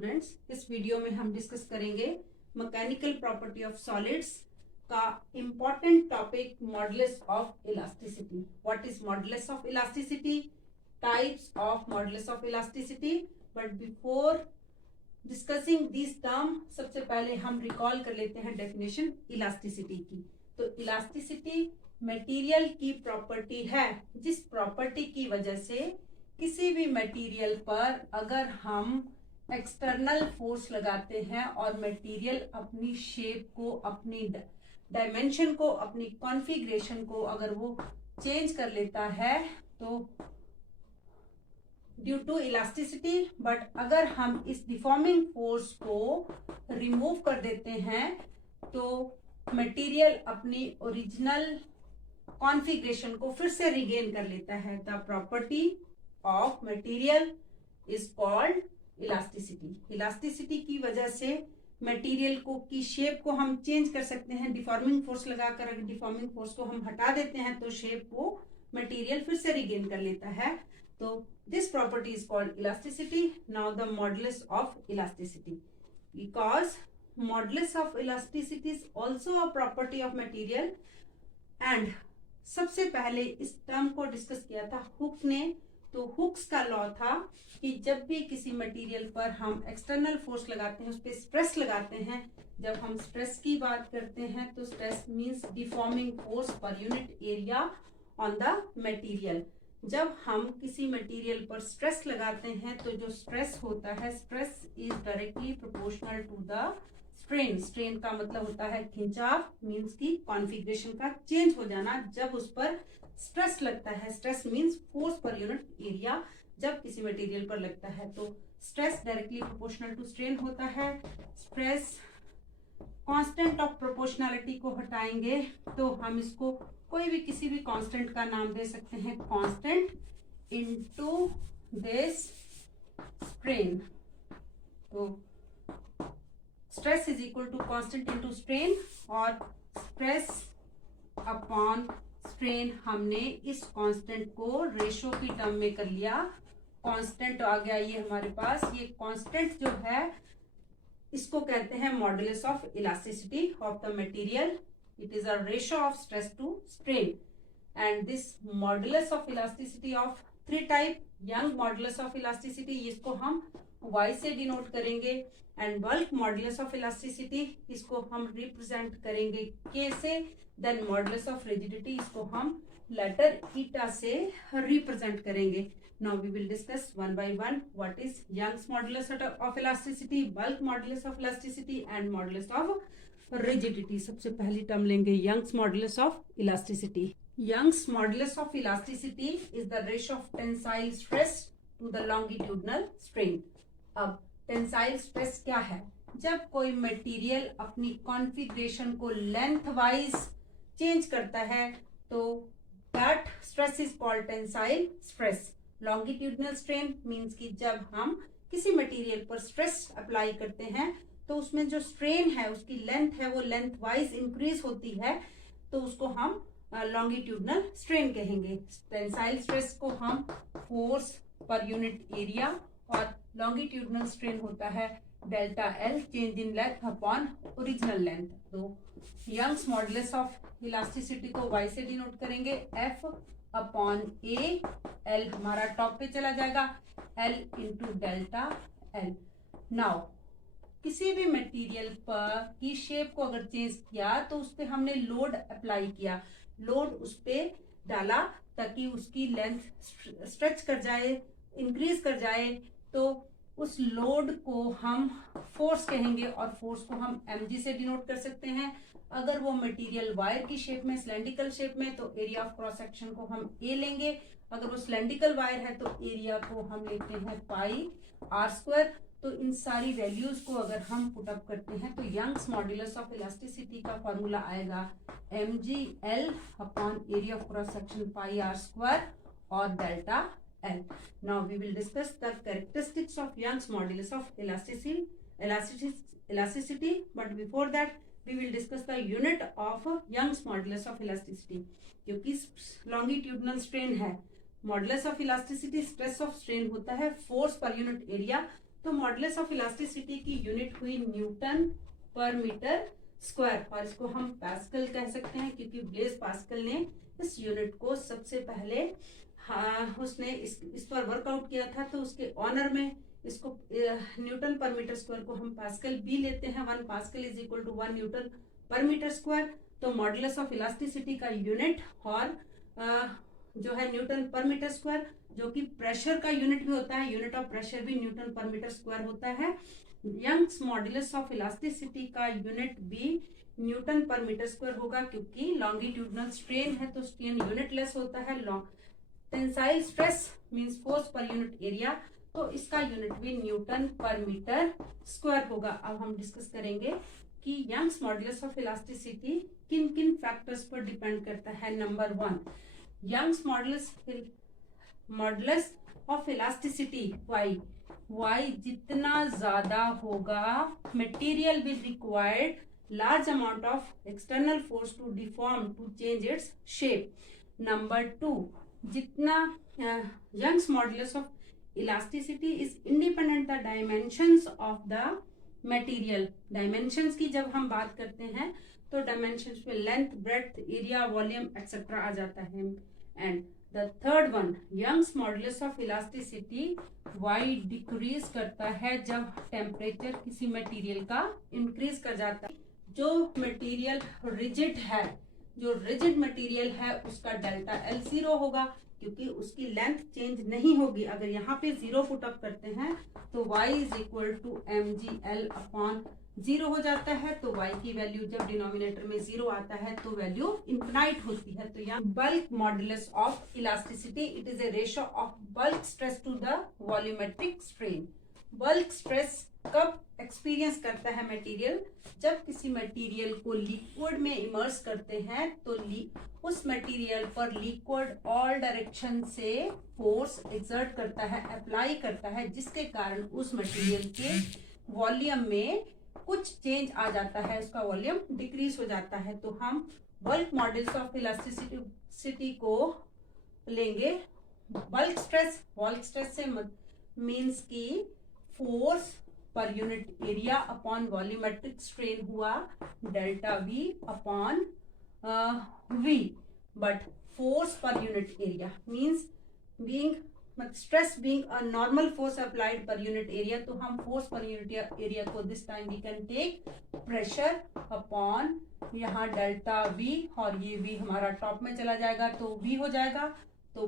Students, इस video में हम डिस्कस करेंगे मैकेनिकल प्रॉपर्टी ऑफ सॉलिड्स का important topic modulus of elasticity. What is modulus of elasticity, types of modulus of elasticity. But before discussing this term, सबसे पहले हम recall कर लेते हैं डेफिनेशन इलास्टिसिटी की। तो इलास्टिसिटी मटेरियल की प्रॉपर्टी है जिस प्रॉपर्टी की वजह से किसी भी मटेरियल पर अगर हम एक्सटर्नल फोर्स लगाते हैं और मटेरियल अपनी शेप को, अपनी डायमेंशन को, अपनी कॉन्फ़िगरेशन को अगर वो चेंज कर लेता है तो ड्यू टू इलास्टिसिटी। बट अगर हम इस डिफॉर्मिंग फोर्स को रिमूव कर देते हैं तो मटेरियल अपनी ओरिजिनल कॉन्फ़िगरेशन को फिर से रिगेन कर लेता है। The property of material is called elasticity. Elasticity की वजह से मटेरियल को की शेप को हम चेंज कर सकते हैं डिफॉर्मिंग फोर्स लगाकर। अगर डिफॉर्मिंग फोर्स को हम हटा देते हैं तो शेप को मटेरियल फिर से रिगेन कर लेता है। तो this property is called elasticity. Now the modulus of elasticity, because modulus of elasticity is also a property of material. And सबसे पहले इस टर्म को डिस्कस किया था हुक ने। तो हुक्स का लॉ था कि जब भी किसी मटेरियल पर हम एक्सटर्नल फोर्स लगाते हैं, उस पर स्ट्रेस लगाते हैं। जब हम स्ट्रेस की बात करते हैं तो stress means deforming force per unit area on the material. जब हम किसी मटेरियल पर स्ट्रेस लगाते हैं तो जो स्ट्रेस होता है, stress is directly proportional to the strain. Strain का मतलब होता है खिंचाव, मींस की कॉन्फ़िगरेशन का चेंज हो जाना जब उस पर स्ट्रेस लगता है। Stress means force per unit area जब किसी मटेरियल पर लगता है तो stress directly proportional to strain होता है। स्ट्रेस कांस्टेंट ऑफ प्रोपोर्शनैलिटी को हटाएंगे तो हम इसको कोई भी किसी भी कांस्टेंट का नाम दे सकते हैं, कांस्टेंट इनटू दिस स्ट्रेन। तो stress is equal to constant into strain, और स्ट्रेस अपॉन स्ट्रेन हमने इस कांस्टेंट को रेशो की टर्म में कर लिया। कांस्टेंट आ गया ये हमारे पास। ये कांस्टेंट जो है इसको कहते हैं modulus of elasticity of the material. It is a ratio of stress to strain. And this modulus of elasticity of three type. Young modulus of elasticity, इसको हम Y से डिनोट करेंगे। And bulk modulus of elasticity, इसको हम represent करेंगे K से। Then modulus of rigidity, इसको हम लेटर ईटा से रिप्रेजेंट करेंगे। Now we will discuss one by one what is Young's modulus of elasticity, bulk modulus of elasticity and modulus of rigidity. सबसे पहली टर्म लेंगे Young's modulus of elasticity. Young's modulus of elasticity is the ratio of tensile stress to the longitudinal strain. अब tensile stress क्या है? जब कोई material अपनी configuration को लेंथ वाइज चेंज करता है तो that stress is called tensile stress. Longitudinal strain means कि जब हम किसी मटेरियल पर स्ट्रेस अप्लाई करते हैं तो उसमें जो स्ट्रेन है, उसकी लेंथ है, वो लेंथ वाइज इंक्रीज होती है, तो उसको हम लॉन्गिट्यूडनल स्ट्रेन कहेंगे। टेंसाइल स्ट्रेस को हम फोर्स पर यूनिट एरिया, और लॉन्गिट्यूडनल स्ट्रेन होता है delta L, change in length upon original length. तो यंग्स मॉडुलस ऑफ इलास्टिसिटी को Y से डिनोट करेंगे, F अपॉन ए। L हमारा टॉप पे चला जाएगा, L into delta L. Now किसी भी मटेरियल पर की शेप को अगर चेंज किया तो उस पर हमने लोड अप्लाई किया, लोड उस पर डाला ताकि उसकी लेंथ स्ट्रेच कर जाए, इंक्रीज कर जाए, तो उस लोड को हम फोर्स कहेंगे, और फोर्स को हम mg से डिनोट कर सकते हैं। अगर वो मटेरियल वायर की शेप में, सिलेंड्रिकल शेप में, तो एरिया ऑफ क्रॉस सेक्शन को हम a लेंगे। अगर वो सिलेंड्रिकल वायर है तो एरिया को हम लेते हैं पाई r स्क्वायर। तो इन सारी वैल्यूज को अगर हम पुट अप करते हैं तो यंग्स मॉडुलस ऑफ इलास्टिसिटी का फॉर्मूला आएगा mgl upon area of cross section pi r square और delta L. Now we will discuss the characteristics of Young's modulus of elasticity. But before that, we will discuss the unit of Young's modulus of elasticity. क्योंकि longitudinal strain है, modulus of elasticity stress of strain होता है force per unit area. तो modulus of elasticity की unit हुई Newton per metre square, और इसको हम पास्कल कह सकते हैं क्योंकि ब्लेज पास्कल ने इस यूनिट को सबसे पहले उसने इस पर वर्कआउट किया था, तो उसके ऑनर में इसको न्यूटन पर मीटर स्क्वायर को हम पास्कल भी लेते हैं। 1 pascal is equal to 1 newton per metre square. तो मॉडुलस ऑफ इलास्टिसिटी का यूनिट और जो है न्यूटन पर मीटर स्क्वायर, जो कि प्रेशर का यूनिट भी होता है, यूनिट ऑफ प्रेशर भी न्यूटन पर मीटर स्क्वायर होता है। यंग्स मॉडुलस ऑफ इलास्टिसिटी का यूनिट भी न्यूटन पर मीटर स्क्वायर होगा, क्योंकि लॉन्गिट्यूडनल स्ट्रेन है तो स्ट्रेन यूनिटलेस होता है। Tensile stress means force per unit area, तो इसका यूनिट भी न्यूटन पर मीटर स्क्वायर होगा। अब हम डिस्कस करेंगे कि यंग्स मॉडुलस ऑफ इलास्टिसिटी किन किन फैक्टर्स पर डिपेंड करता है। Number 1, Young's modulus of elasticity y जितना ज्यादा होगा, material will required large amount of external force to deform to change its shape. Number 2, जितना Young's modulus of elasticity is independent the dimensions of the material. Dimensions की जब हम बात करते हैं तो डायमेंशंस में length, breadth, area, volume etcetera आ जाता है। And the third one, Young's modulus of elasticity y decrease करता है जब टेम्परेचर किसी मटेरियल का इंक्रीज कर जाता है। जो मटेरियल रिजिड है, जो रिजिड मटेरियल है उसका डेल्टा L 0 होगा, क्योंकि उसकी लेंथ चेंज नहीं होगी। अगर यहाँ पे 0 पुट अप करते हैं तो y is equal to mgl upon 0 हो जाता है। तो y की वैल्यू जब डिनोमिनेटर में 0 आता है तो वैल्यू इनफिनाइट होती है। तो यहाँ bulk modulus of elasticity, it is a ratio of bulk stress to the volumetric strain. Bulk stress कब एक्सपीरियंस करता है मटेरियल? जब किसी मटेरियल को लिक्विड में इमर्स करते हैं तो उस मटेरियल पर लिक्विड ऑल डायरेक्शन से फोर्स एक्सर्ट करता है, अप्लाई करता है, जिसके कारण उस मटेरियल के वॉल्यूम में कुछ चेंज आ जाता है, उसका वॉल्यूम डिक्रीज हो जाता है। तो हम बल्क मॉडुलस ऑफ इलास्टिसिटी को लेंगे। बल्क स्ट्रेस से मीन्स की force per unit area upon volumetric strain हुआ delta V upon V, but force per unit area means stress being a normal force applied per unit area, तो हम force per unit area को this time we can take pressure upon यहाँ delta V, और ये V हमारा top में चला जाएगा तो V हो जाएगा। तो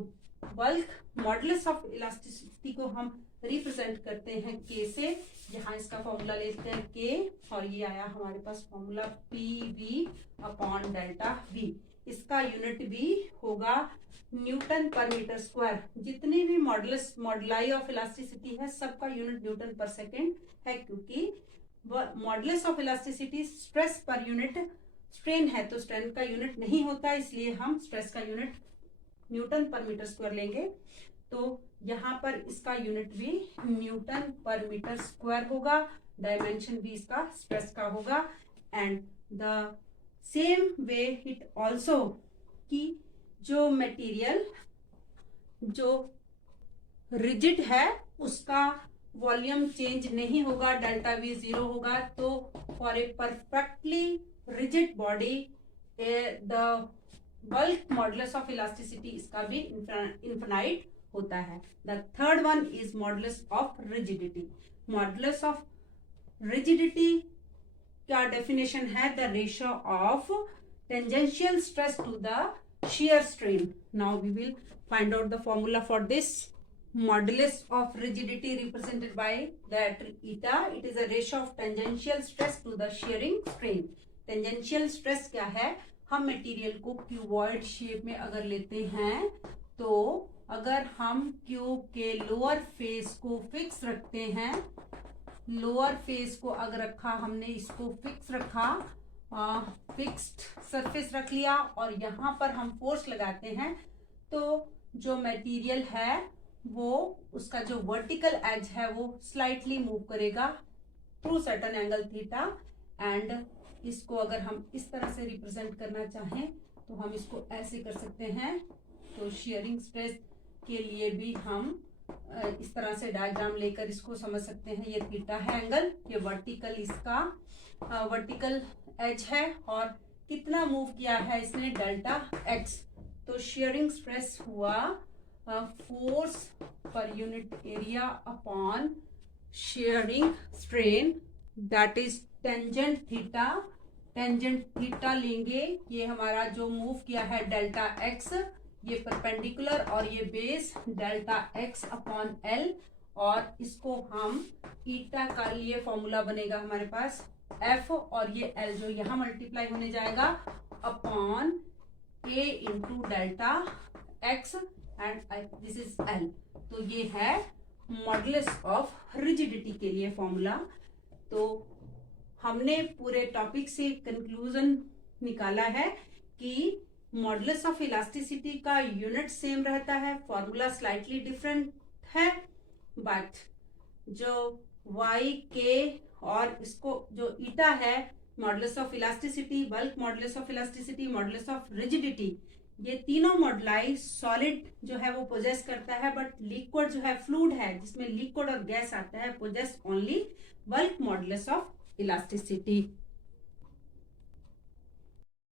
बल्क मॉडुलस ऑफ इलास्टिसिटी को हम रिप्रेजेंट करते हैं K से। यहाँ इसका फॉर्मूला लेते हैं K, और ये आया हमारे पास formula PV upon delta V। इसका यूनिट भी होगा न्यूटन पर मीटर स्क्वायर। जितनी भी मॉडुलाई ऑफ इलास्टिसिटी है सबका यूनिट न्यूटन पर सेकेंड है, क्योंकि modulus of elasticity stress per unit strain है तो स्ट्रेन का यूनिट नहीं होता, इसलिए हम स्ट्रेस का unit Newton per metre square लेंगे। तो यहाँ पर इसका यूनिट भी न्यूटन पर मीटर स्क्वायर होगा, डायमेंशन भी इसका स्ट्रेस का होगा। And the same way it also कि जो मटेरियल जो रिजिड है उसका वॉल्यूम चेंज नहीं होगा, डेल्टा V 0 होगा। तो for a perfectly rigid body the bulk modulus of elasticity इसका भी इनफिनाइट होता है। The third one is modulus of rigidity. Modulus of rigidity का डेफिनेशन है the ratio of tangential stress to the shear strain. Now we will find out the formula for this. Modulus of rigidity represented by that eta. It is a ratio of tangential stress to the shearing strain. Tangential stress क्या है? हम material को cuboid shape में अगर लेते हैं तो अगर हम क्यूब के लोअर फेस को फिक्स रखते हैं, लोअर फेस को अगर रखा हमने, इसको फिक्स रखा, फिक्स्ड सरफेस रख लिया और यहाँ पर हम फोर्स लगाते हैं तो जो मटेरियल है वो उसका जो वर्टिकल एज है वो स्लाइटली मूव करेगा through certain angle theta. And इसको अगर हम इस तरह से रिप्रेजेंट करना चाहें तो हम इसको ऐसे कर सकते हैं। तो शियरिंग स्ट्रेस के लिए भी हम इस तरह से डायग्राम लेकर इसको समझ सकते हैं। ये थीटा है एंगल, ये वर्टिकल इसका वर्टिकल एज है और कितना मूव किया है इसने डेल्टा एक्स। तो शेयरिंग स्ट्रेस हुआ force per unit area upon sharing strain that is tangent theta. Tangent theta लेंगे, ये हमारा जो मूव किया है डेल्टा एक्स, ये परपेंडिकुलर और ये base delta x upon L, और इसको हम ईटा का लिए फॉर्मूला बनेगा हमारे पास एफ और ये एल जो यहाँ मल्टीप्लाई होने जाएगा upon A into delta x and this is L. तो ये है मॉडुलस ऑफ रिजिडिटी के लिए फॉर्मूला। तो हमने पूरे टॉपिक से कंक्लूजन निकाला है कि मॉडुलस ऑफ इलास्टिसिटी का यूनिट सेम रहता है, फॉर्मूला स्लाइटली डिफरेंट है, बट जो y k और इसको जो ईटा है, modulus of elasticity, bulk modulus of elasticity, modulus of rigidity, ये तीनों मॉडुलाई सॉलिड जो है वो पोजेस करता है, बट लिक्विड जो है फ्लूइड है जिसमें लिक्विड और गैस आता है possess only bulk modulus of elasticity.